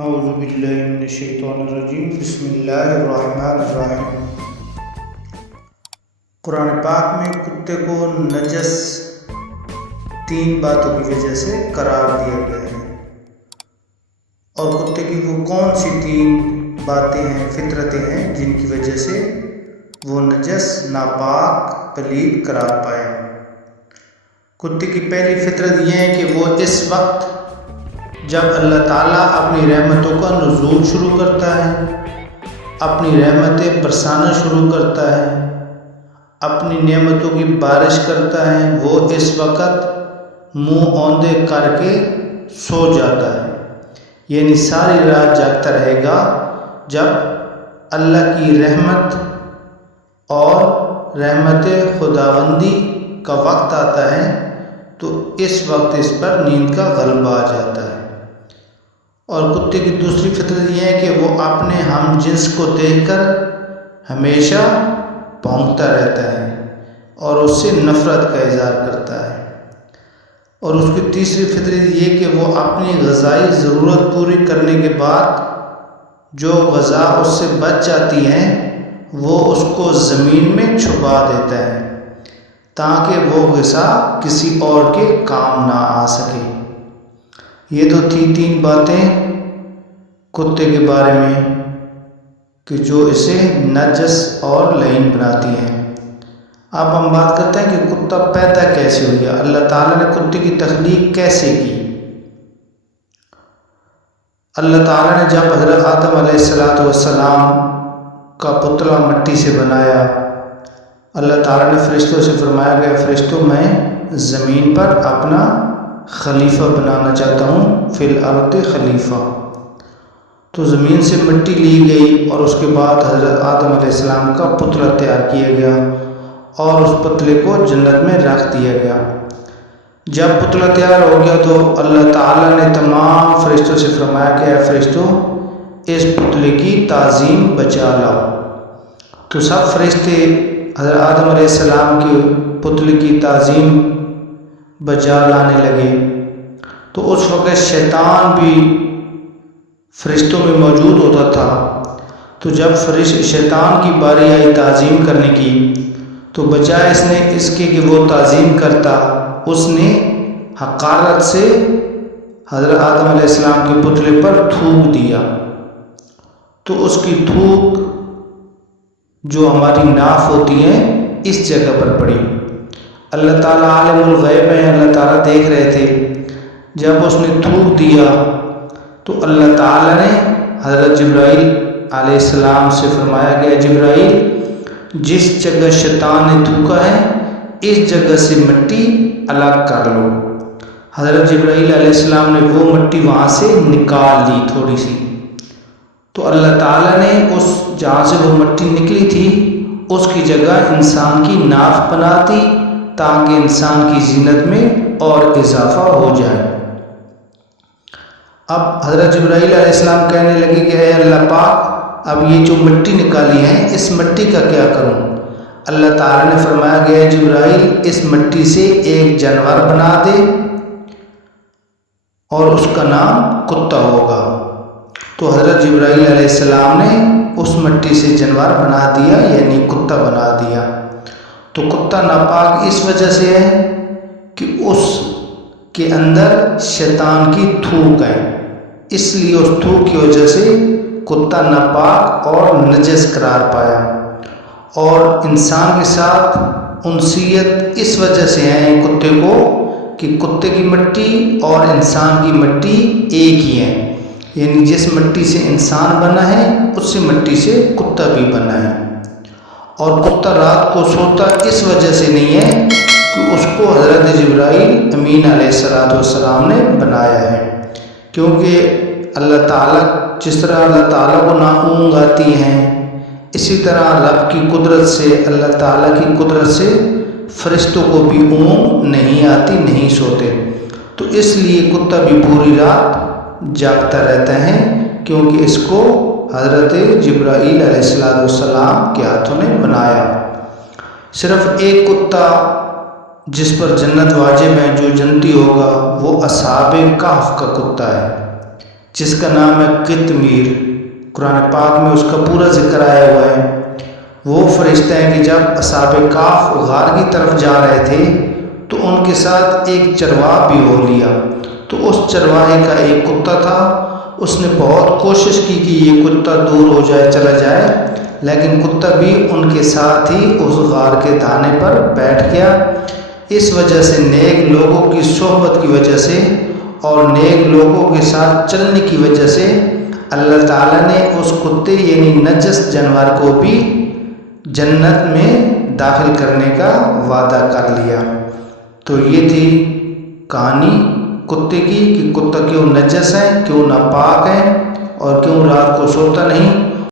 اعوذ باللہ من الشیطان الرجیم بسم اللہ الرحمن الرحیم۔ قرآن پاک میں کتے کو نجس 3 باتوں کی وجہ سے قرار دیا گیا ہے، اور کتے کی وہ کون سی 3 باتیں ہیں، فطرتیں ہیں، جن کی وجہ سے وہ نجس، ناپاک، پلید قرار پایا۔ کتے کی پہلی فطرت یہ ہے کہ وہ اس وقت جب اللہ تعالیٰ اپنی رحمتوں کا نزول شروع کرتا ہے، اپنی رحمتیں برسانا شروع کرتا ہے، اپنی نعمتوں کی بارش کرتا ہے، وہ اس وقت منہ اوندے کر کے سو جاتا ہے، یعنی ساری رات جاگتا رہے گا۔ جب اللہ کی رحمت اور رحمت خداوندی کا وقت آتا ہے تو اس وقت اس پر نیند کا غلبہ آ جاتا ہے۔ اور کتے کی دوسری فطرت یہ ہے کہ وہ اپنے ہم جنس کو دیکھ کر ہمیشہ بھونکتا رہتا ہے اور اس سے نفرت کا اظہار کرتا ہے۔ اور اس کی تیسری فطرت یہ کہ وہ اپنی غذائی ضرورت پوری کرنے کے بعد جو غذا اس سے بچ جاتی ہے وہ اس کو زمین میں چھپا دیتا ہے تاکہ وہ غذا کسی اور کے کام نہ آ سکے۔ یہ تو تھی 3 باتیں کتے کے بارے میں کہ جو اسے نجس اور لعین بناتی ہیں۔ اب ہم بات کرتے ہیں کہ کتا پیدا کیسے ہو گیا، اللہ تعالیٰ نے کتے کی تخلیق کیسے کی۔ اللہ تعالیٰ نے جب حضرت آدم علیہ السلام کا پتلا مٹی سے بنایا، اللہ تعالیٰ نے فرشتوں سے فرمایا کہ فرشتوں میں زمین پر اپنا خلیفہ بنانا چاہتا ہوں، فی الارض خلیفہ۔ تو زمین سے مٹی لی گئی اور اس کے بعد حضرت آدم علیہ السلام کا پتلا تیار کیا گیا اور اس پتلے کو جنت میں رکھ دیا گیا۔ جب پتلا تیار ہو گیا تو اللہ تعالیٰ نے تمام فرشتوں سے فرمایا کہ اے فرشتوں، اس پتلے کی تعظیم بچا لاؤ۔ تو سب فرشتے حضرت آدم علیہ السلام کے پتلے کی تعظیم بچا لانے لگے۔ تو اس وقت شیطان بھی فرشتوں میں موجود ہوتا تھا، تو جب شیطان کی باری آئی تعظیم کرنے کی تو بجائے اس کے کہ وہ تعظیم کرتا، اس نے حقارت سے حضرت آدم علیہ السلام کے پتلے پر تھوک دیا۔ تو اس کی تھوک جو ہماری ناف ہوتی ہے اس جگہ پر پڑی۔ اللہ تعالیٰ عالم الغیب ہے، اللہ تعالیٰ دیکھ رہے تھے۔ جب اس نے تھوک دیا تو اللہ تعالیٰ نے حضرت جبرائیل علیہ السلام سے فرمایا کہ جبرائیل، جس جگہ شیطان نے تھوکا ہے اس جگہ سے مٹی الگ کر لو۔ حضرت جبرائیل علیہ السلام نے وہ مٹی وہاں سے نکال لی تھوڑی سی، تو اللہ تعالیٰ نے اس جہاں سے وہ مٹی نکلی تھی اس کی جگہ انسان کی ناف بنا دی تاکہ انسان کی زینت میں اور اضافہ ہو جائے۔ اب حضرت جبرائیل علیہ السلام کہنے لگے کہ اے اللہ پاک، اب یہ جو مٹی نکالی ہے اس مٹی کا کیا کروں؟ اللہ تعالیٰ نے فرمایا کہ اے جبرائیل، اس مٹی سے ایک جانور بنا دے اور اس کا نام کتا ہوگا۔ تو حضرت جبرائیل علیہ السلام نے اس مٹی سے جانور بنا دیا، یعنی کتا بنا دیا۔ تو کتا ناپاک اس وجہ سے ہے کہ اس کے اندر شیطان کی تھوک ہے، اس لیے اس تھوک کی وجہ سے کتا ناپاک اور نجس قرار پایا۔ اور انسان کے ساتھ انسیت اس وجہ سے ہے کتے کو کہ کتے کی مٹی اور انسان کی مٹی ایک ہی ہے، یعنی جس مٹی سے انسان بنا ہے اس سے مٹی سے کتا بھی بنا ہے۔ اور کتا رات کو سوتا اس وجہ سے نہیں ہے کہ اس کو حضرت جبرائیل امین علیہ السلام نے بنایا ہے، کیونکہ اللہ تعالیٰ جس طرح اللہ تعالیٰ کو نہ اونگ آتی ہیں، اسی طرح رب کی قدرت سے، اللہ تعالیٰ کی قدرت سے فرشتوں کو بھی اونگ نہیں آتی، نہیں سوتے۔ تو اس لیے کتا بھی پوری رات جاگتا رہتا ہے، کیونکہ اس کو حضرت جبرائیل علیہ السلام کے ہاتھوں نے بنایا۔ صرف ایک کتا جس پر جنت واجب ہے، جو جنتی ہوگا، وہ اصحاب کہف کا کتا ہے، جس کا نام ہے قطمیر، قرآن پاک میں اس کا پورا ذکر آیا ہوا ہے۔ وہ فرشتے ہیں کہ جب اصحاب کہف غار کی طرف جا رہے تھے تو ان کے ساتھ ایک چرواہ بھی ہو لیا، تو اس چرواہے کا ایک کتا تھا، اس نے بہت کوشش کی کہ یہ کتا دور ہو جائے، چلا جائے، لیکن کتا بھی ان کے ساتھ ہی اس غار کے دانے پر بیٹھ گیا۔ اس وجہ سے نیک لوگوں کی صحبت کی وجہ سے اور نیک لوگوں کے ساتھ چلنے کی وجہ سے اللہ تعالیٰ نے اس کتے یعنی نجس جانور کو بھی جنت میں داخل کرنے کا وعدہ کر لیا۔ تو یہ تھی کہانی کتے کی کہ کتا کیوں نجس ہے، کیوں ناپاک ہے اور کیوں رات کو سوتا نہیں۔